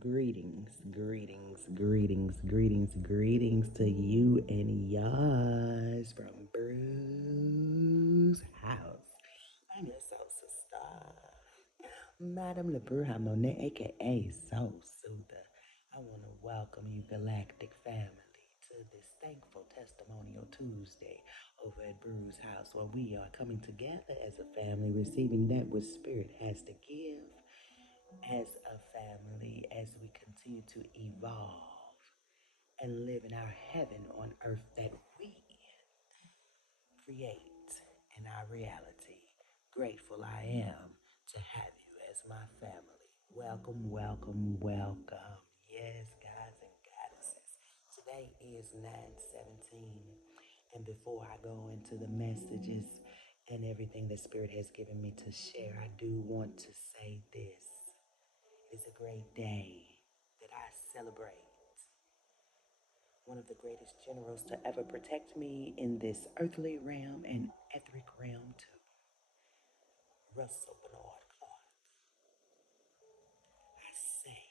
Greetings to you and yours from Bruce House. I'm your soul sister, Madam LaBruja, Monet Aka SoulSother. I want to welcome you, galactic family, to this thankful testimonial Tuesday over at Bruce House, where we are coming together as a family, receiving that which Spirit has to give as a family as we continue to evolve and live in our heaven on earth that we create in our reality. Grateful I am to have you as my family. Welcome, welcome, welcome. Yes, guys and goddesses. Today is 9/17, and before I go into the messages and everything the Spirit has given me to share, I do want to say this. It is a great day that I celebrate one of the greatest generals to ever protect me in this earthly realm and etheric realm too. Russell Bernard Clark. I say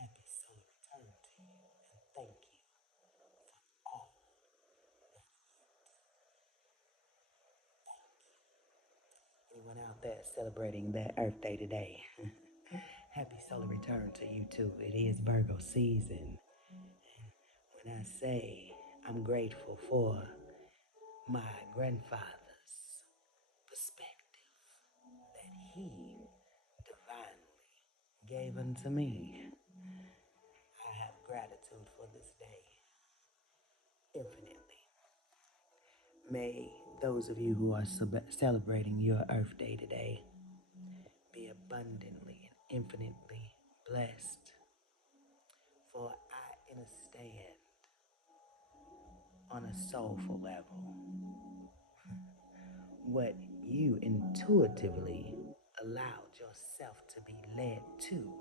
happy solar return to you and thank you for all that anyone out there celebrating their Earth Day today. Happy solar return to you too. It is Virgo season. When I say I'm grateful for my grandfather's perspective that he divinely gave unto me. I have gratitude for this day infinitely. May those of you who are celebrating your Earth Day today be abundantly and infinitely blessed, for I understand on a soulful level what you intuitively allowed yourself to be led to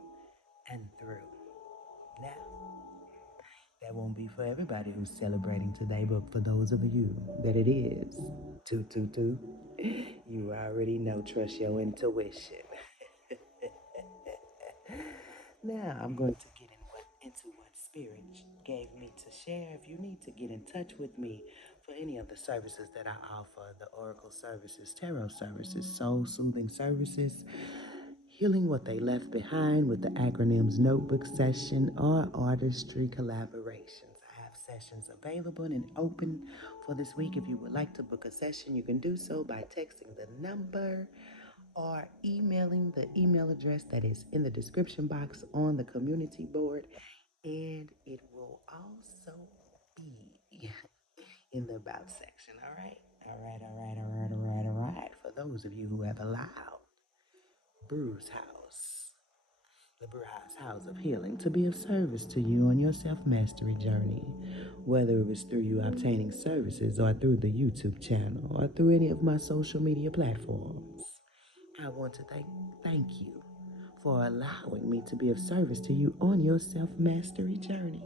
and through. Now, that won't be for everybody who's celebrating today, but for those of you that it is, 222, you already know, trust your intuition. Now, I'm going to get into what Spirit gave me to share. If you need to get in touch with me for any of the services that I offer, the Oracle services, Tarot services, Soul Soothing services, healing what they left behind with the acronyms Notebook Session or Artistry Collaborations. I have sessions available and open for this week. If you would like to book a session, you can do so by texting the number or emailing the email address that is in the description box on the community board. And it will also be in the About section. All right? All right. For those of you who have allowed Bruce House, the Bruce House of Healing, to be of service to you on your self-mastery journey, whether it was through you obtaining services or through the YouTube channel or through any of my social media platforms. I want to thank you for allowing me to be of service to you on your self-mastery journey.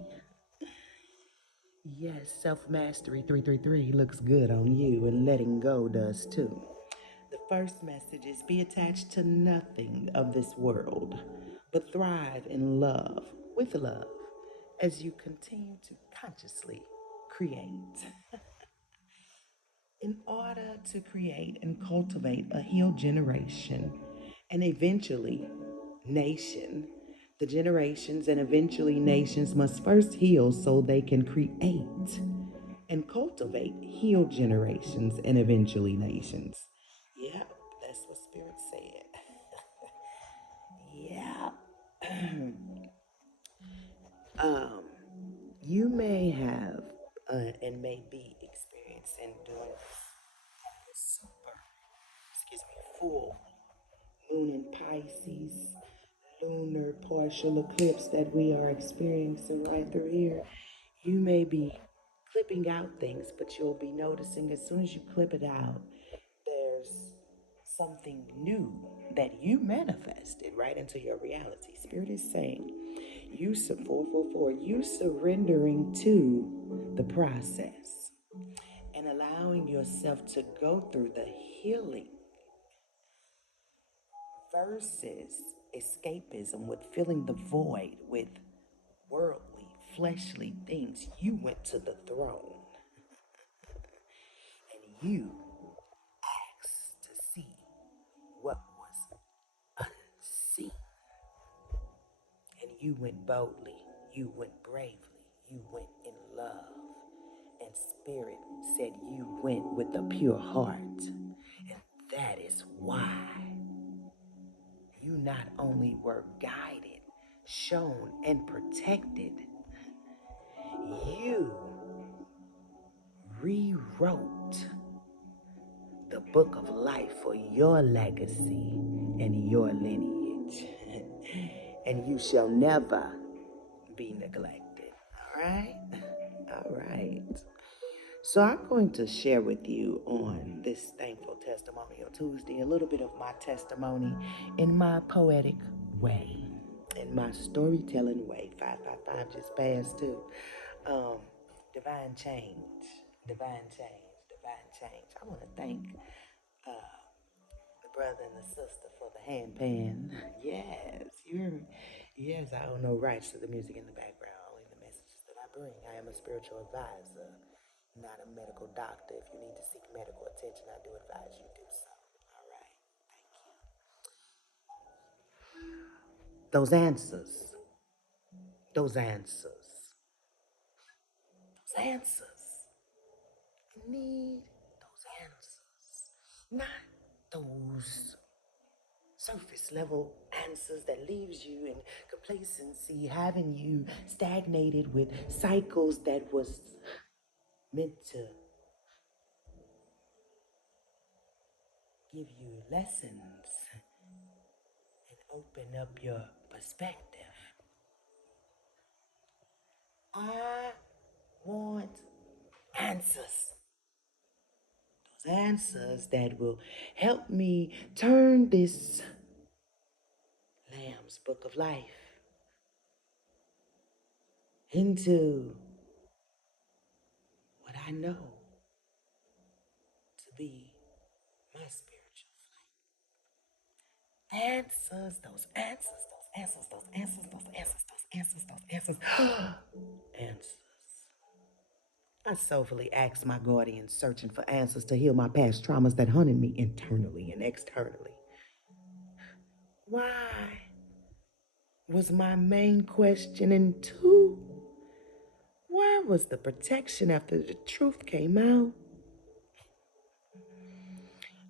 Yes, self-mastery 333 looks good on you, and letting go does too. The first message is be attached to nothing of this world, but thrive in love, with love, as you continue to consciously create. In order to create and cultivate a healed generation and eventually nation, the generations and eventually nations must first heal so they can create and cultivate healed generations and eventually nations. Yep, that's what Spirit said. Yeah. um, you may have and may be experiencing doing super, full moon in Pisces, lunar partial eclipse that we are experiencing right through here. You may be clipping out things, but you'll be noticing as soon as you clip it out, there's something new that you manifested right into your reality. Spirit is saying, you 444, you surrendering to the process and allowing yourself to go through the healing versus escapism, with filling the void with worldly, fleshly things, you went to the throne and you asked to see what was unseen. And you went boldly, you went bravely, you went in love. And Spirit said you went with a pure heart. And that is why you not only were guided, shown, and protected, you rewrote the book of life for your legacy and your lineage. And you shall never be neglected. All right? All right. So I'm going to share with you on this Thankful Testimonial Tuesday a little bit of my testimony in my poetic way, in my storytelling way. 555 just passed too. Divine change, divine change, divine change. I want to thank the brother and the sister for the handpan. Yes, you hear me? Yes, I own no rights to the music in the background, only the messages that I bring. I am a spiritual advisor, not a medical doctor. If you need to seek medical attention, I do advise you do so. All right, thank you. Those answers, those answers, those answers. I need those answers, not those surface level answers that leaves you in complacency, having you stagnated with cycles that was meant to give you lessons and open up your perspective. I want answers. Those answers that will help me turn this Lamb's Book of Life into what I know to be my spiritual flight. Answers, those answers, those answers, those answers, those answers, those answers, those answers. Answers. I soulfully asked my guardian, searching for answers to heal my past traumas that haunted me internally and externally. Why was my main question, and two, where was the protection after the truth came out?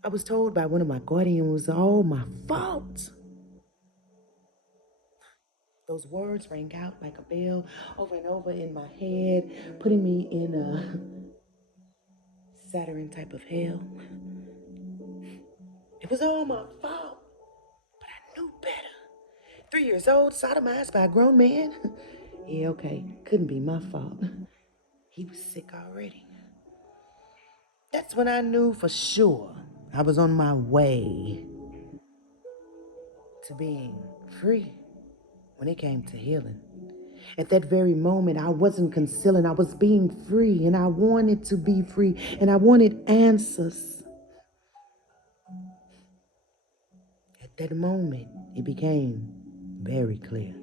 I was told by one of my guardians it was all my fault. Those words rang out like a bell over and over in my head, putting me in a Saturn type of hell. It was all my fault, but I knew better. 3 years old, sodomized by a grown man. Yeah, okay, couldn't be my fault. He was sick already. That's when I knew for sure I was on my way to being free when it came to healing. At that very moment, I wasn't concealing. I was being free, and I wanted to be free, and I wanted answers. At that moment, it became very clear.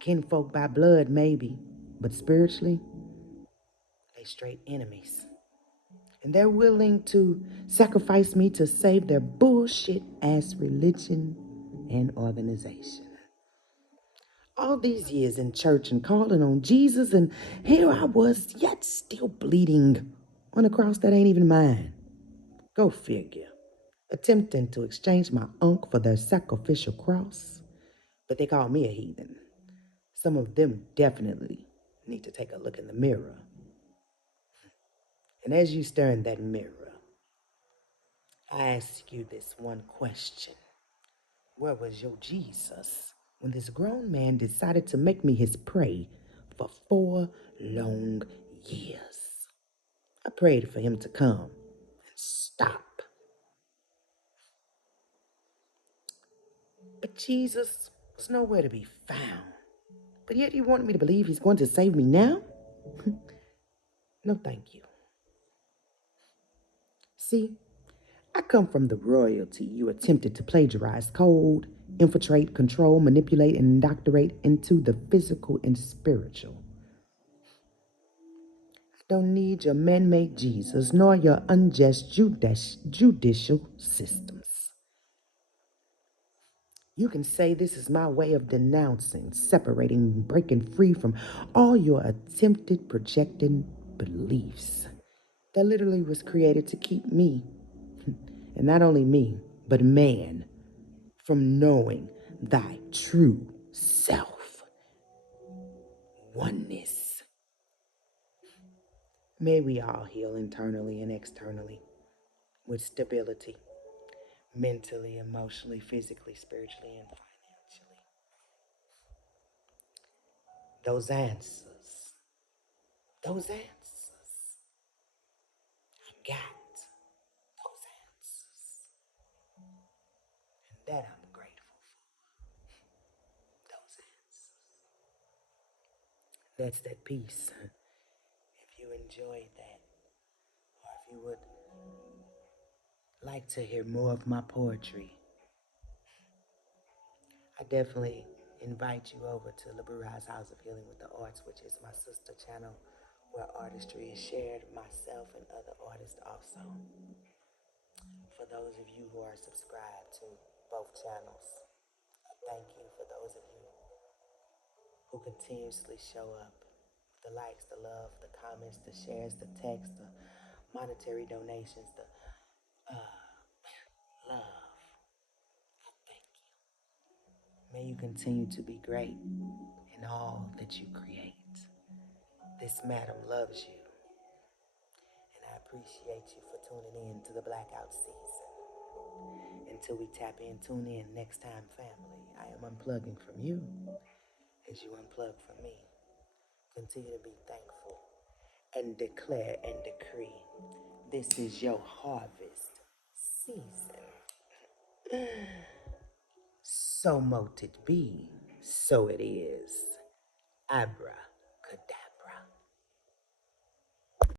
Kinfolk by blood, maybe, but spiritually, they straight enemies. And they're willing to sacrifice me to save their bullshit ass religion and organization. All these years in church and calling on Jesus, and here I was, yet still bleeding on a cross that ain't even mine. Go figure. Attempting to exchange my unk for their sacrificial cross, but they call me a heathen. Some of them definitely need to take a look in the mirror. And as you stare in that mirror, I ask you this one question. Where was your Jesus when this grown man decided to make me his prey for 4 long years? I prayed for him to come and stop. But Jesus was nowhere to be found. But yet you want me to believe he's going to save me now? No, thank you. See, I come from the royalty you attempted to plagiarize, code, infiltrate, control, manipulate, and indoctrinate into the physical and spiritual. I don't need your man made Jesus nor your unjust judicial systems. You can say this is my way of denouncing, separating, breaking free from all your attempted projecting beliefs that literally was created to keep me, and not only me, but man, from knowing thy true self, oneness. May we all heal internally and externally with stability, mentally, emotionally, physically, spiritually, and financially. Those answers, those answers, I got those answers, and that I'm grateful for those answers. That's that peace. If you enjoyed that, or if you would like to hear more of my poetry, I definitely invite you over to LaBruja's House of Healing with the Arts, which is my sister channel where artistry is shared, myself and other artists also. For those of you who are subscribed to both channels, I thank you. For those of you who continuously show up, the likes, the love, the comments, the shares, the text, the monetary donations, the love, I thank you. May you continue to be great in all that you create. This madam loves you, and I appreciate you for tuning in to the blackout season. Until we tap in, tune in next time, family. I am unplugging from you as you unplug from me. Continue to be thankful and declare and decree. This is your harvest season. So mote it be, so it is. Abracadabra.